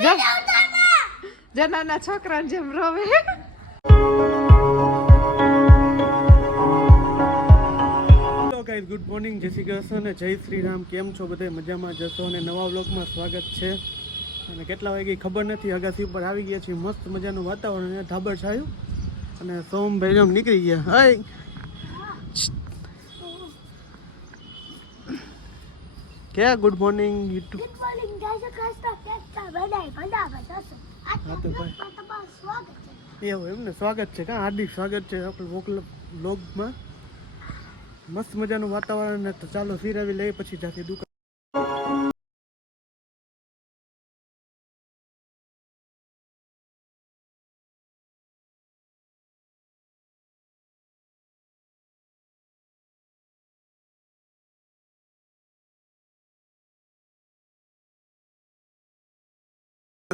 જો જો નાના છોકરા જેમ રોવે ગુડ મોર્નિંગ જય શ્રી કૃષ્ણ અને જય શ્રી રામ કેમ છો બધે? મજામાં જશો અને નવા વ્લોગમાં સ્વાગત છે. અને કેટલા વાગે ખબર નથી અગાસી ઉપર આવી ગયા છીએ. મસ્ત મજાનું વાતાવરણ અને ધાબર છાયું. અને સોમ નીકળી ગયા. હાય! કે good morning YouTube good morning guys Shri તો કે બધાય મજામાં જશો હા તો ભાઈ. સ્વાગત છે. એવું એમને સ્વાગત છે. કાં હાર્દિક સ્વાગત છે આપણે વ્લોગમાં મસ્ત મજાનું વાતાવરણ ને તો ચાલો ફિરાવી લઈએ પછી જાતે દુકાન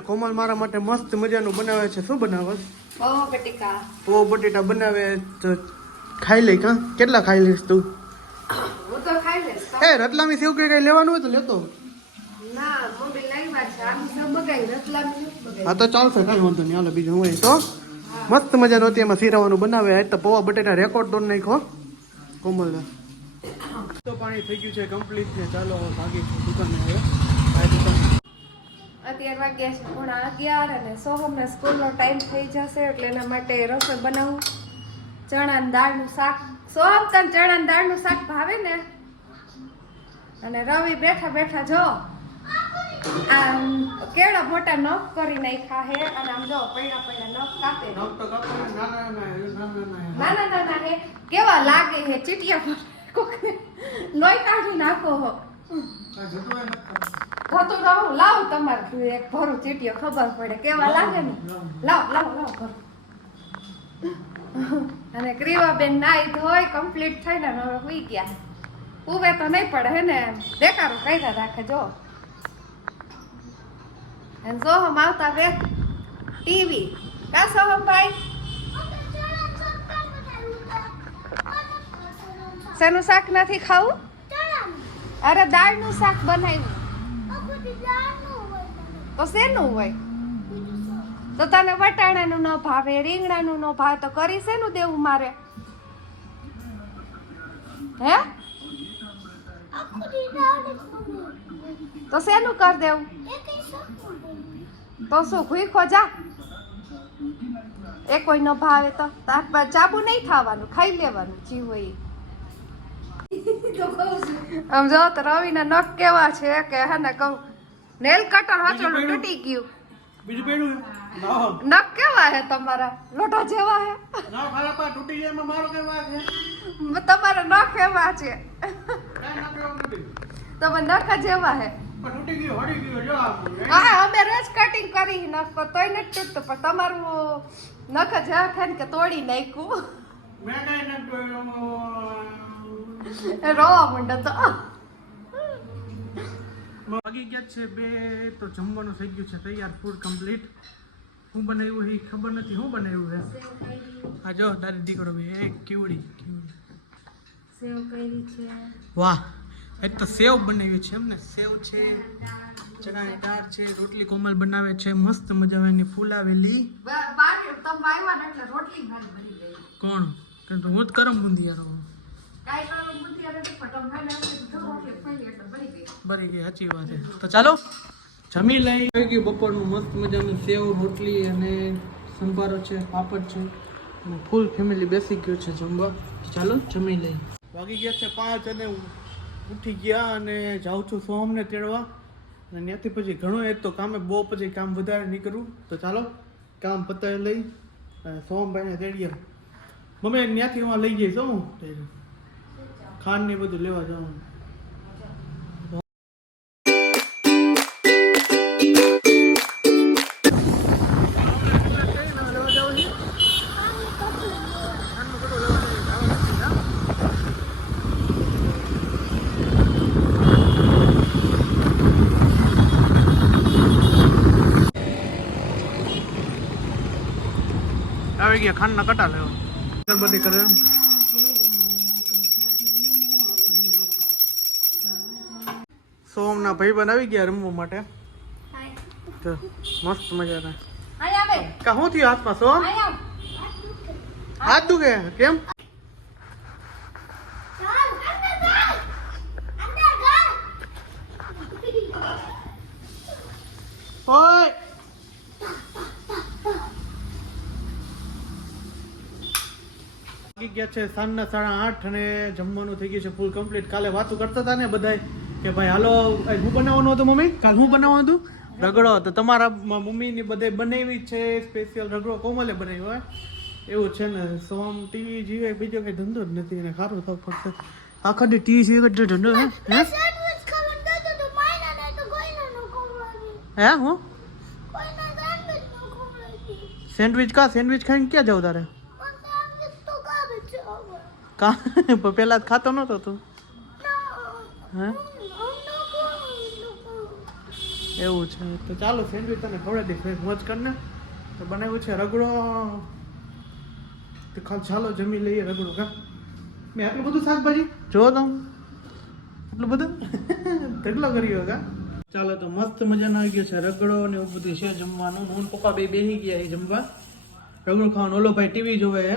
કોમલ મારા માટે મસ્ત મજાનું બનાવે છે. શું બનાવે? પૌવા પો બટેટા બનાવે તો ખાઈ લઈ કા કેટલા ખાઈ લઈશ તું? હું તો ખાઈ લઈશ. એ રતલામી સેવ કઈ લેવાનું હોય તો લેતો. હા તો ચાલશે કઈ વાંધો નહીં. હાલો બીજું હોય તો. મસ્ત મજાનું હતી એમાં શીરાવાનું બનાવે. આજ તો પૌવા બટેટા રેકોર્ડ તો નાખો કોમલ તો પાણી થઈ ગયું છે કમ્પ્લીટ ને ચાલો ભાગી છું દુકાને હવે. આ દુકાન અત્યાર વાગ્યા છે પોણા અગિયાર અને સોહમને સ્કૂલનો ટાઈમ થઈ જશે એટલે એના માટે રસોઈ બનાવું. ચણા દાળનું શાક. સોહમ તને ચણા દાળનું શાક ભાવે ને? અને રવિ બેઠા બેઠા જો આમ કેળા મોટા નખ કરી નાખ્યા હે અને આમ જો પૈડા પૈડા નખ કાપે. નાના નાના હે. કેવા લાગે હે ચીટિયા પર? નોય કાઢી નાખો હો. થતું રહું. લાવ તમારે એક ભરું ચીટીઓ ખબર પડે. કેવા લાગે ને? લાવ લાવ. લાવ ભરું. અને ક્રીવાબેન નાઈ ધોઈ કમ્પ્લીટ થઈને હવે હુઈ ગયા. ઉવે તો નહીં પડે હે ને દેખાડું કઈ રાખે જો. અને હમ આવતા વે ટીવી કા સો હમ ભાઈ? શેનું શાક નથી ખાવું? અરે દાળનું શાક બનાવ્યું. તો શેનું હોય? તો તને વટાણાનું ન ભાવે રીંગણાનું ન ભાવે તો કરી શેનું દેવું મારે? હે? તો શેનું કર દેવું? તો શું ભૂખો જા? એ કોઈ ન ભાવે તો. ચાબુ નહીં ખાવાનું ખાઈ લેવાનું જી હોય. આમ જો તો રવિના નખ કેવા છે કે હે ને કહું નેલ કટર હાચોડું તૂટી ગયું. બીજું પેડું નખ કેવા હે તમારા? લોટા જેવા હે? નખ આ તૂટી જાય એમાં મારો કેવા છે? તમારા નખ એવા છે. તમે નખ જેવા હે. તૂટી ગયું હડી ગયું જો. હા? અમે રોજ કટિંગ કરી નખ પર તોય નથી તૂટતું. પણ તમારું નખ જેવા છે ને કે તોડી નાખ્યું. મેં કઈ નથી રોવા માંડો તો. વાગી ગયા છે બે તો જમવાનું થઈ ગયું છે તૈયાર ફૂડ કમ્પ્લીટ શું બનાવ્યું એ ખબર નથી શું બનાવ્યું છે. હા જો દાદી દીકરો ભાઈ એ કીવડી કીવડી. વાહ એ તો સેવ બનાવ્યું છે એમને. સેવ છે ચણાની દાળ છે. રોટલી કોમલ બનાવે છે મસ્ત મજાની ફૂલાવેલી. એટલે રોટલી મારી ભરી ગઈ. કોણ? હું જ કરમ બુંદિયારો બરી ગઈ, સાચી વાત છે. તો ચાલો. જમી લઈ. થઈ ગયું બપોરનું મસ્ત મજાનું સેવ, રોટલી અને સંભારો છે, પાપડ છે. ફૂલ ફેમિલી બેસી ગયું છે જમવા. ચાલો, જમી લઈ. વાગી ગયા છે પાંચ અને ઉઠી ગયા અને જાઉં છું સોમને તેડવા. અને ત્યાંથી પછી ઘણું એક તો કામે, બહુ પછી કામ વધારે નીકળું તો ચાલો, કામ પતાવી લઈ. અને સોમભાઈને તેડીએ. મમ્મી, ત્યાંથી હું લઈ જઈશ હું. ખાંડ ને બધું લેવા જવાનું. આવી ગયા ખાંડ ના કટા લેવા અગરબત્તી કરે સોમના ભાઈ આવી ગયા રમવા માટે. તો મસ્ત મજાના. આવે કા શું થયું હાથમાં સો અહીંયા આવ. હાથ દુખે કેમ? ઓય! ગયા છે સાંજના સાડા આઠ અને જમવાનું થઈ ગયું છે ફૂલ કમ્પ્લીટ કાલે વાતો કરતા હતા ને બધાય? કે ભાઈ હાલો હું બનાવવાનું હતું મમ્મી? કાલ હું બનાવવાનું હતું? રગડો તો તમારા મમ્મીની બધે બનાવી છે સ્પેશિયલ રગડો કોમલે બનાવ્યો હોય એવું છે ને સોમ ટીવી જીવે બીજો કઈ ધંધો જ નથી એને સારું થવું પડશે. આખા દી ટીવી જીવે એટલે ધંધો હે? હે? હે? સેન્ડવિચ કા? સેન્ડવિચ ખાઈને ક્યાં જાવ તારે? કા? પહેલાં ખાતો નતો તું. હે એવું છે. તો ચાલો સેન્ડવીચ તને ખવડાવી દઈશ ભાઈ મોજ કરને તો બનાવ્યું છે રગડો. તો ખાલી ચાલો જમી લઈએ રગડો, કા? મેં આટલું બધું શાકભાજી જો તમે આટલું બધું? ઢગલો કર્યો, કા? ચાલો તો મસ્ત મજાનો આવી ગયો છે રગડો ને એવું બધું છે જમવાનું. હું પપ્પા બે બેસી ગયા એ જમવા. રગડો ખાવાનું. ઓલો ભાઈ ટીવી જોવે હે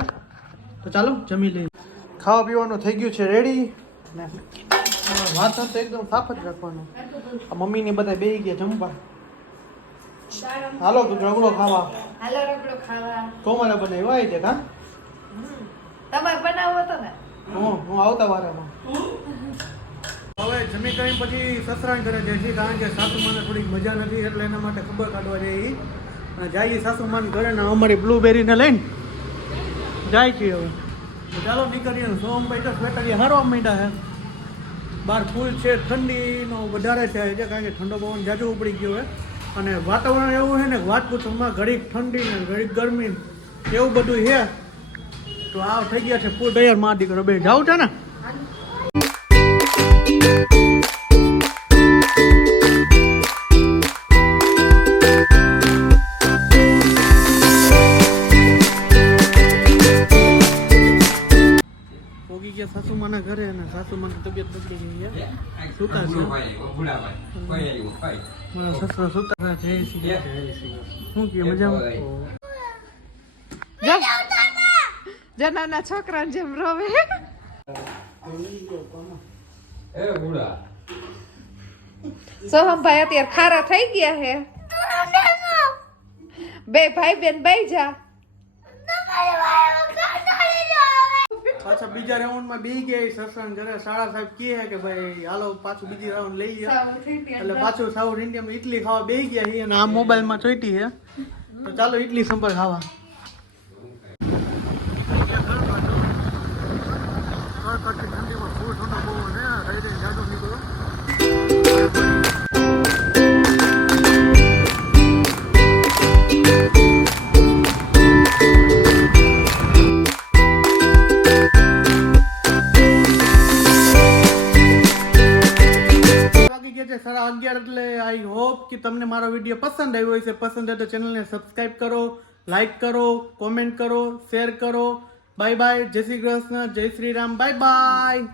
તો ચાલો જમી લઈએ. ખાવા પીવાનું થઈ ગયું છે રેડી ને વાસણ તો એકદમ સાફ જ રાખવાનું. આ મમ્મીને બધા બે ગયા જમવા. હાલો તું રગડો ખાવા. હાલો રગડો ખાવા. તમારે બનાવ્યો આવી છે કા તમારે બનાવવો હતો ને? હું હું આવતા વારામાં. હવે જમી કરી પછી સસરાણ ઘરે જાય છે કારણ કે સાસુમાને થોડીક મજા નથી એટલે એના માટે ખબર કાઢવા જઈએ અને જઈએ સાસુમાન ઘરે ને અમારી બ્લુબેરીને લઈને. જાય છે હવે. ચાલો નીકળીએ. સોમભાઈ તો સ્વેટર હારવા માંડ્યા છે બહાર ફૂલ છે, ઠંડીનો વધારે થાય છે કારણ કે ઠંડો પવન ઝાઝો ઉપડી ગયો હોય અને વાતાવરણ એવું છે ને વાત પૂછવામાં ઘડીક ઠંડી ને ઘડીક ગરમી એવું બધું છે. તો આ થઈ ગયા છે, ફૂલ તૈયાર, મહાદીકરો. દીકરો બે જાવ છે ને? પોગી ગયા સાસુમાના ઘરે અને સાસુમાની તબિયત બગડી ગઈ છે. સુતા છે. મારા સસરા સુતા છે. જય શ્રી કૃષ્ણ. શું કે મજામાં? જો નાના છોકરાને જેમ રોવે. સોહમભાઈ અત્યારે ખારા થઈ ગયા હે બે ભાઈ બેન બેઈ જા. પાછા બીજા રાઉન્ડમાં બી ગયા સત્સંગ. કરે શાળા સાહેબ કહે કે ભાઈ હાલો પાછું બીજી રાઉન્ડ લઈ ગયા એટલે પાછું સાઉથ ઇન્ડિયામાં ઇડલી ખાવા બેસી ગયા છે અને આ મોબાઈલમાં ચોટી છે. તો ચાલો ઇડલી સંભાળ ખાવા. ઠંડીમાં આઈ હોપ કે તમને મારો વીડિયો પસંદ આવ્યો છે પસંદ હોય તો ચેનલને સબસ્ક્રાઇબ કરો લાઈક કરો, કોમેન્ટ કરો, શેર કરો. Bye bye. જય શ્રી કૃષ્ણ. જય શ્રી રામ. Bye bye.